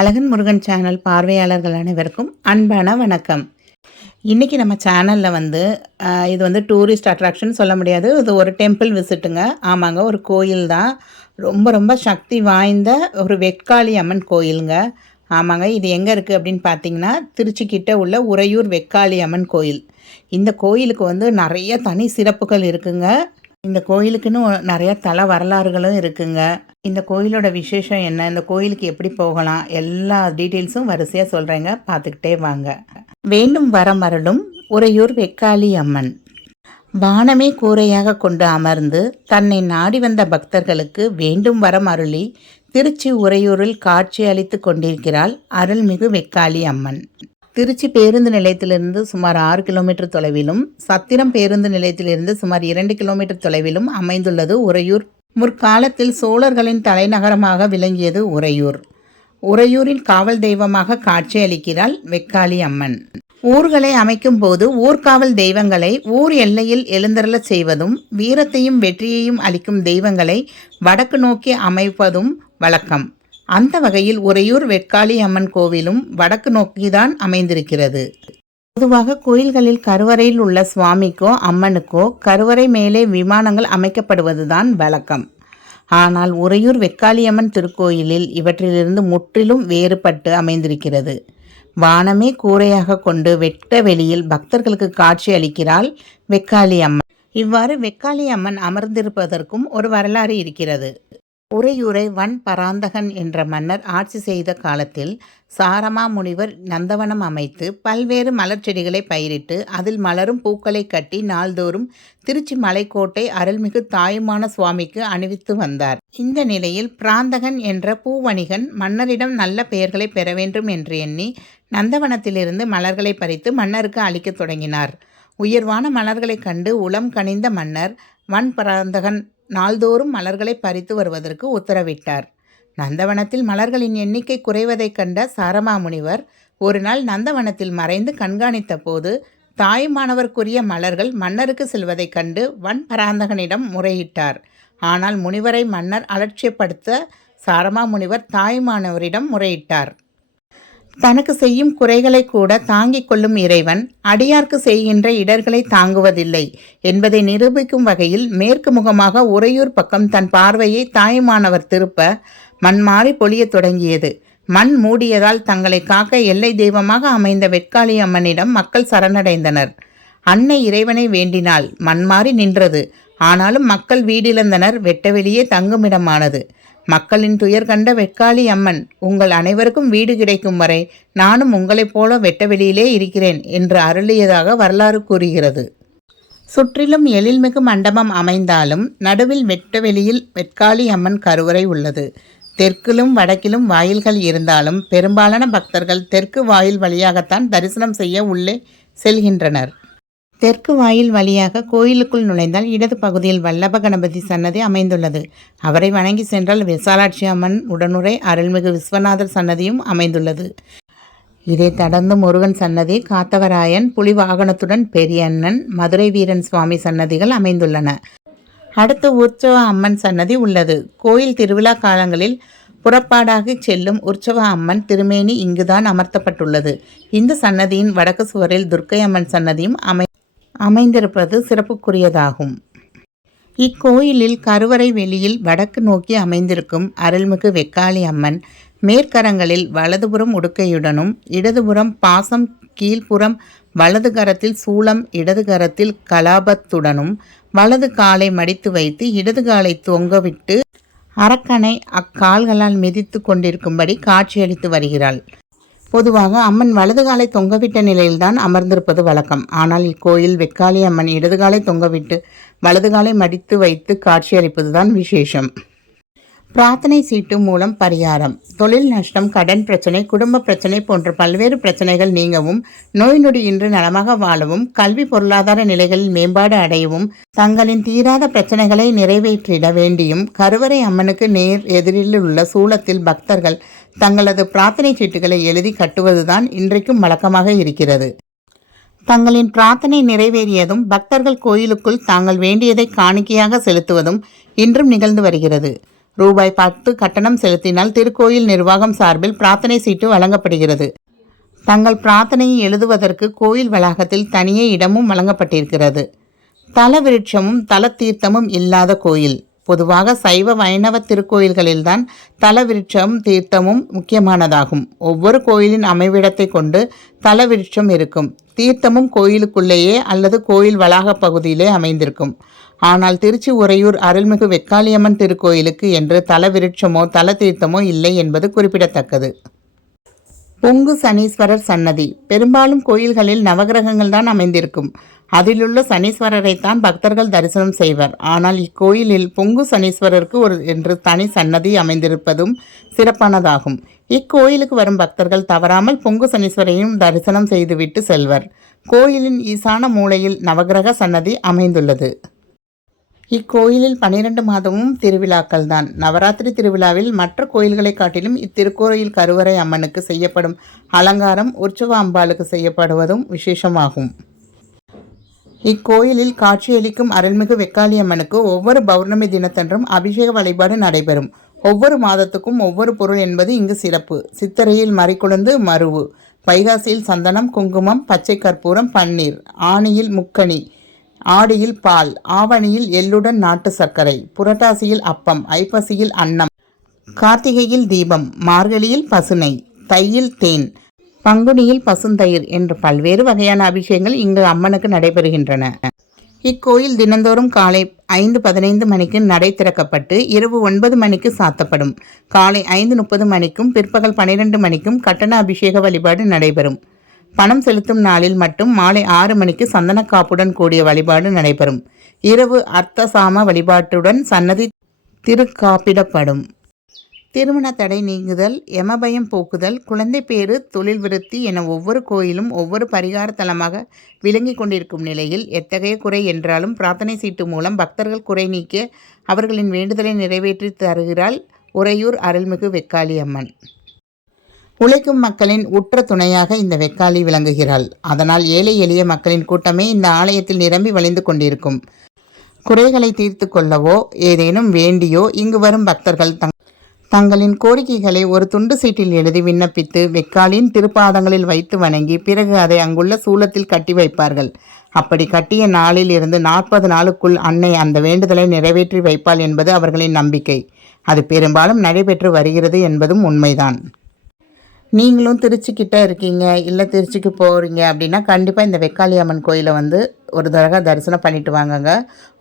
அழகன் Murugan channel பார்வையாளர்கள் அனைவருக்கும் அன்பான வணக்கம். இன்றைக்கி நம்ம சேனலில் வந்து இது வந்து டூரிஸ்ட் அட்ராக்ஷன் சொல்ல முடியாது. இது ஒரு டெம்பிள் விசிட்டுங்க ஆமாங்க ஒரு கோயில் தான். ரொம்ப ரொம்ப சக்தி வாய்ந்த ஒரு வெட்காளி அம்மன் கோயிலுங்க. ஆமாங்க இது எங்கே இருக்குது அப்படின்னு பார்த்தீங்கன்னா திருச்சிக்கிட்ட உள்ள உறையூர் வெக்காளி அம்மன் கோயில். இந்த கோயிலுக்கு வந்து நிறைய தனி சிறப்புகள் இருக்குங்க. இந்த கோயிலுக்குன்னு நிறைய தல வரலாறுகளும் இருக்குங்க. இந்த கோயிலோட விசேஷம் என்ன? இந்த கோயிலுக்கு எப்படி போகலாம்? எல்லா டீட்டெயில்ஸும் வரிசையாக சொல்கிறேங்க பார்த்துக்கிட்டே வாங்க. வேண்டும் வர அருளும் உறையூர் வெக்காளி அம்மன். வானமே கூரையாக கொண்டு அமர்ந்து தன்னை நாடி வந்த பக்தர்களுக்கு வேண்டும் வரம் அருளி திருச்சி உறையூரில் காட்சி அளித்து கொண்டிருக்கிறாள் அருள்மிகு வெக்காளி அம்மன். திருச்சி பேருந்து நிலையத்திலிருந்து சுமார் ஆறு கிலோமீட்டர் தொலைவிலும் சத்திரம் பேருந்து நிலையத்திலிருந்து சுமார் இரண்டு கிலோமீட்டர் தொலைவிலும் அமைந்துள்ளது உறையூர். முற்காலத்தில் சோழர்களின் தலைநகரமாக விளங்கியது உறையூர். உறையூரின் காவல் தெய்வமாக காட்சியளிக்கிறாள் வெக்காளி அம்மன். ஊர்களை அமைக்கும் போது ஊர்காவல் தெய்வங்களை ஊர் எல்லையில் எழுந்தருளச் செய்வதும் வீரத்தையும் வெற்றியையும் அளிக்கும் தெய்வங்களை வடக்கு நோக்கி அமைப்பதும் வழக்கம். அந்த வகையில் உறையூர் வெட்காளி அம்மன் கோவிலும் வடக்கு நோக்கிதான் அமைந்திருக்கிறது. பொதுவாக கோயில்களில் கருவறையில் உள்ள சுவாமிக்கோ அம்மனுக்கோ கருவறை மேலே விமானங்கள் அமைக்கப்படுவதுதான் வழக்கம். ஆனால் உறையூர் வெக்காளியம்மன் திருக்கோயிலில் இவற்றிலிருந்து முற்றிலும் வேறுபட்டு அமைந்திருக்கிறது. வானமே கூரையாக கொண்டு வெட்ட வெளியில் பக்தர்களுக்கு காட்சி அளிக்கிறாள் வெக்காளி அம்மன். இவ்வாறு வெக்காளி அம்மன் அமர்ந்திருப்பதற்கும் ஒரு வரலாறு இருக்கிறது. உறையூரை வன் பராந்தகன் என்ற மன்னர் ஆட்சி செய்த காலத்தில் சாரமா முனிவர் நந்தவனம் அமைத்து பல்வேறு மலர் செடிகளை பயிரிட்டு அதில் மலரும் பூக்களை கட்டி நாள்தோறும் திருச்சி மலைக்கோட்டை அருள்மிகு தாயுமான சுவாமிக்கு அணிவித்து வந்தார். இந்த நிலையில் பிராந்தகன் என்ற பூவணிகன் மன்னரிடம் நல்ல பெயர்களை பெற வேண்டும் என்று எண்ணி நந்தவனத்திலிருந்து மலர்களை பறித்து மன்னருக்கு அளிக்கத் தொடங்கினார். உயர்வான மலர்களைக் கண்டு உளம் கனிந்த மன்னர் வன் பராந்தகன் நாள்தோறும் மலர்களை பறித்து வருவதற்கு உத்தரவிட்டார். நந்தவனத்தில் மலர்களின் எண்ணிக்கை குறைவதைக் கண்ட சாரமாமுனிவர் ஒரு நாள் நந்தவனத்தில் மறைந்து கண்காணித்த போது தாய்மானவர்க்குரிய மலர்கள் மன்னருக்கு செல்வதைக் கண்டு வன் பராந்தகனிடம் முறையிட்டார். ஆனால் முனிவரை மன்னர் அலட்சியப்படுத்த சாரமாமுனிவர் தாயுமானவரிடம் முறையிட்டார். தனக்கு செய்யும் குறைகளை கூட தாங்கிக் கொள்ளும் இறைவன் அடியார்க்கு செய்கின்ற இடர்களை தாங்குவதில்லை என்பதை நிரூபிக்கும் வகையில் மேற்கு முகமாக உறையூர் பக்கம் தன் பார்வையை தாயுமானவர் திருப்ப மண் மாறி பொழியத் தொடங்கியது. மண் மூடியதால் தங்களை காக்க எல்லை தெய்வமாக அமைந்த வெட்காளி அம்மனிடம் மக்கள் சரணடைந்தனர். அன்னை இறைவனை வேண்டினாள் மண் மாறி நின்றது. ஆனாலும் மக்கள் வீடிழந்தனர். வெட்டவெளியே தங்குமிடமானது. மக்களின் துயர் கண்ட வெட்காளி அம்மன் உங்கள் அனைவருக்கும் வீடு கிடைக்கும் வரை நானும் உங்களைப் போல வெட்டவெளியிலே இருக்கிறேன் என்று அருளியதாக வரலாறு கூறுகிறது. சுற்றிலும் எழில்மிகு மண்டபம் அமைந்தாலும் நடுவில் வெட்டவெளியில் வெட்காளி அம்மன் கருவறை உள்ளது. தெற்கிலும் வடக்கிலும் வாயில்கள் இருந்தாலும் பெரும்பாலான பக்தர்கள் தெற்கு வாயில் வழியாகத்தான் தரிசனம் செய்ய உள்ளே செல்கின்றனர். தெற்கு வாயில் வழியாக கோயிலுக்குள் நுழைந்தால் இடது பகுதியில் வல்லப கணபதி சன்னதி அமைந்துள்ளது. அவரை வணங்கி சென்றால் விசாலாட்சி அம்மன் உடனுரை அருள்மிகு விஸ்வநாதர் சன்னதியும் அமைந்துள்ளது. இதை தொடர்ந்து முருகன் சன்னதி காத்தவராயன் புலி வாகனத்துடன் பெரியண்ணன் மதுரை வீரன் சுவாமி சன்னதிகள் அமைந்துள்ளன. அடுத்து உற்சவ அம்மன் சன்னதி உள்ளது. கோயில் திருவிழா காலங்களில் புறப்பாடாக செல்லும் உற்சவ அம்மன் திருமேனி இங்குதான் அமர்த்தப்பட்டுள்ளது. இந்த சன்னதியின் வடக்கு சுவரில் துர்க்கை அம்மன் சன்னதியும் அமை அமைந்திருப்பது சிறப்புக்குரியதாகும். இக்கோயிலில் கருவறை வெளியில் வடக்கு நோக்கி அமைந்திருக்கும் அருள்மிகு வெக்காளி அம்மன் மேற்கரங்களில் வலதுபுறம் உடுக்கையுடனும் இடதுபுறம் பாசம் கீழ்ப்புறம் வலது கரத்தில் சூலம் இடது கரத்தில் கலாபத்துடனும் வலது காலை மடித்து வைத்து இடது காலை தொங்கவிட்டு அரக்கனை அக்கால்களால் மிதித்து கொண்டிருக்கும்படி காட்சியளித்து வருகிறாள். பொதுவாக அம்மன் வலது காலை தொங்கவிட்ட நிலையில்தான் அமர்ந்திருப்பது வழக்கம். ஆனால் இக்கோயில் வெக்காளி அம்மன் இடது காலை தொங்கவிட்டு வலது காலை மடித்து வைத்து காட்சியளிப்பதுதான் விசேஷம். பிரார்த்தனை சீட்டு மூலம் பரிகாரம். தொழில் நஷ்டம் கடன் பிரச்சனை குடும்ப பிரச்சனை போன்ற பல்வேறு பிரச்சனைகள் நீங்கவும் நோய் நொடியின்றி நலமாக வாழவும் கல்வி பொருளாதார நிலைகளில் மேம்பாடு அடையவும் தங்களின் தீராத பிரச்சனைகளை நிறைவேற்றிட வேண்டியும் கருவறை அம்மனுக்கு நேர் எதிரில் உள்ள சூலத்தில் பக்தர்கள் தங்களது பிரார்த்தனை சீட்டுகளை எழுதி கட்டுவதுதான் இன்றைக்கும் வழக்கமாக இருக்கிறது. தங்களின் பிரார்த்தனை நிறைவேறியதும் பக்தர்கள் கோயிலுக்குள் தாங்கள் வேண்டியதை காணிக்கையாக செலுத்துவதும் இன்றும் நிகழ்ந்து வருகிறது. ரூபாய் பத்து கட்டணம் செலுத்தினால் திருக்கோயில் நிர்வாகம் சார்பில் பிரார்த்தனை சீட்டு வழங்கப்படுகிறது. தங்கள் பிரார்த்தனையை எழுதுவதற்கு கோயில் வளாகத்தில் தனியே இடமும் வழங்கப்பட்டிருக்கிறது. தல விருட்சமும் தல தீர்த்தமும் இல்லாத கோயில். பொதுவாக சைவ வைணவ திருக்கோயில்களில்தான் தலவிருட்சம் தீர்த்தமும் முக்கியமானதாகும். ஒவ்வொரு கோயிலின் அமைவிடத்தை கொண்டு தலவிருட்சம் இருக்கும். தீர்த்தமும் கோயிலுக்குள்ளேயே அல்லது கோயில் வளாக பகுதியிலே அமைந்திருக்கும். ஆனால் திருச்சி உறையூர் அருள்மிகு வெக்காளியம்மன் திருக்கோயிலுக்கு என்று தலவிருட்சமோ தல தீர்த்தமோ இல்லை என்பது குறிப்பிடத்தக்கது. பொங்கு சனீஸ்வரர் சன்னதி. பெரும்பாலும் கோயில்களில் நவகிரகங்கள் தான் அமைந்திருக்கும். அதிலுள்ள சனீஸ்வரரைத்தான் பக்தர்கள் தரிசனம் செய்வர். ஆனால் இக்கோயிலில் பொங்கு சனீஸ்வரருக்கு ஒரு என்று தனி சன்னதி அமைந்திருப்பதும் சிறப்பானதாகும். இக்கோயிலுக்கு வரும் பக்தர்கள் தவறாமல் பொங்கு சனீஸ்வரையும் தரிசனம் செய்துவிட்டு செல்வர். கோயிலின் ஈசான மூலையில் நவகிரக சன்னதி அமைந்துள்ளது. இக்கோயிலில் பனிரெண்டு மாதமும் திருவிழாக்கள் தான். நவராத்திரி திருவிழாவில் மற்ற கோயில்களை காட்டிலும் இத்திருக்கோயில் கருவறை அம்மனுக்கு செய்யப்படும் அலங்காரம் உற்சவ அம்பாளுக்கு செய்யப்படுவதும் விசேஷமாகும். இக்கோயிலில் காட்சியளிக்கும் அருள்மிகு வெக்காளியம்மனுக்கு ஒவ்வொரு பௌர்ணமி தினத்தன்றும் அபிஷேக வழிபாடு நடைபெறும். ஒவ்வொரு மாதத்துக்கும் ஒவ்வொரு பொருள் என்பது இங்கு சிறப்பு. சித்திரையில் மறிக்குழுந்து மருவு வைகாசியில் சந்தனம் குங்குமம் பச்சை கற்பூரம் பன்னீர் ஆணியில் முக்கணி ஆடியில் பால் ஆவணியில் எள்ளுடன் நாட்டு சர்க்கரை புரட்டாசியில் அப்பம் ஐப்பசியில் அன்னம் கார்த்திகையில் தீபம் மார்கழியில் பசுனை தையில் தேன் பங்குனியில் பசுந்தயிர் என்று பல்வேறு வகையான அபிஷேகங்கள் இங்கு அம்மனுக்கு நடைபெறுகின்றன. இக்கோயில் தினந்தோறும் காலை ஐந்து பதினைந்து மணிக்கு நடை திறக்கப்பட்டு இரவு ஒன்பது மணிக்கு சாத்தப்படும். காலை ஐந்து முப்பது மணிக்கும் பிற்பகல் பனிரெண்டு மணிக்கும் கட்டண அபிஷேக வழிபாடு நடைபெறும். பணம் செலுத்தும் நாளில் மட்டும் மாலை ஆறு மணிக்கு சந்தன காப்புடன் கூடிய வழிபாடு நடைபெறும். இரவு அர்த்தசாம வழிபாட்டுடன் சன்னதி திருக்காப்பிடப்படும். திருமண தடை நீங்குதல் யமபயம் போக்குதல் குழந்தை பேறு தொழில் விருத்தி என ஒவ்வொரு கோயிலும் ஒவ்வொரு பரிகார தலமாக விளங்கி கொண்டிருக்கும் நிலையில் எத்தகைய குறை என்றாலும் பிரார்த்தனை சீட்டு மூலம் பக்தர்கள் குறை நீக்க அவர்களின் வேண்டுதலை நிறைவேற்றி தருகிறாள் உறையூர் அருள்மிகு வெக்காளி அம்மன். உழைக்கும் மக்களின் உற்ற துணையாக இந்த வெக்காளி விளங்குகிறாள். அதனால் ஏழை எளிய மக்களின் கூட்டமே இந்த ஆலயத்தில் நிரம்பி வழிந்து கொண்டிருக்கும். குறைகளை தீர்த்து கொள்ளவோ ஏதேனும் வேண்டியோ இங்கு வரும் பக்தர்கள் தங் தங்களின் கோரிக்கைகளை ஒரு துண்டு சீட்டில் எழுதி விண்ணப்பித்து வெக்காலின் திருப்பாதங்களில் வைத்து வணங்கி பிறகு அதை அங்குள்ள சூலத்தில் கட்டி வைப்பார்கள். அப்படி கட்டிய நாளில் இருந்து நாற்பது நாளுக்குள் அன்னை அந்த வேண்டுதலை நிறைவேற்றி வைப்பாள் என்பது அவர்களின் நம்பிக்கை. அது பெரும்பாலும் நடைபெற்று வருகிறது என்பதும் உண்மைதான். நீங்களும் திருச்சிக்கிட்ட இருக்கீங்க இல்லை திருச்சிக்கு போகிறீங்க அப்படின்னா கண்டிப்பாக இந்த வெக்காளி அம்மன் கோயிலை வந்து ஒரு தடவை தரிசனம் பண்ணிட்டு வாங்கங்க.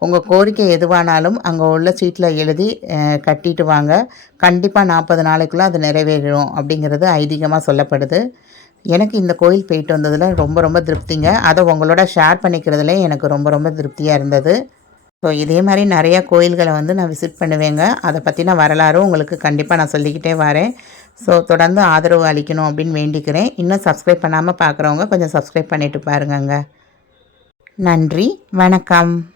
உங்கள் கோரிக்கை எதுவானாலும் அங்கே உள்ள சீட்டில் எழுதி கட்டிட்டு வாங்க. கண்டிப்பாக நாற்பது நாளைக்குள்ளே அது நிறைவேறும் அப்படிங்கிறது ஐதீகமாக சொல்லப்படுது. எனக்கு இந்த கோயில் போயிட்டு வந்ததில் ரொம்ப ரொம்ப திருப்திங்க. அதை உங்களோட ஷேர் பண்ணிக்கிறதுல எனக்கு ரொம்ப ரொம்ப திருப்தியாக இருந்தது. ஸோ இதே மாதிரி நிறையா கோயில்களை வந்து நான் விசிட் பண்ணுவேங்க. அதை பற்றின வரலாறும் உங்களுக்கு கண்டிப்பாக நான் சொல்லிக்கிட்டே வரேன். ஸோ தொடர்ந்து ஆதரவு அளிக்கணும் அப்படின்னு வேண்டிக்கிறேன். இன்னும் சப்ஸ்கிரைப் பண்ணாமல் பார்க்குறவங்க கொஞ்சம் சப்ஸ்கிரைப் பண்ணிவிட்டு பாருங்கங்க. நன்றி வணக்கம்.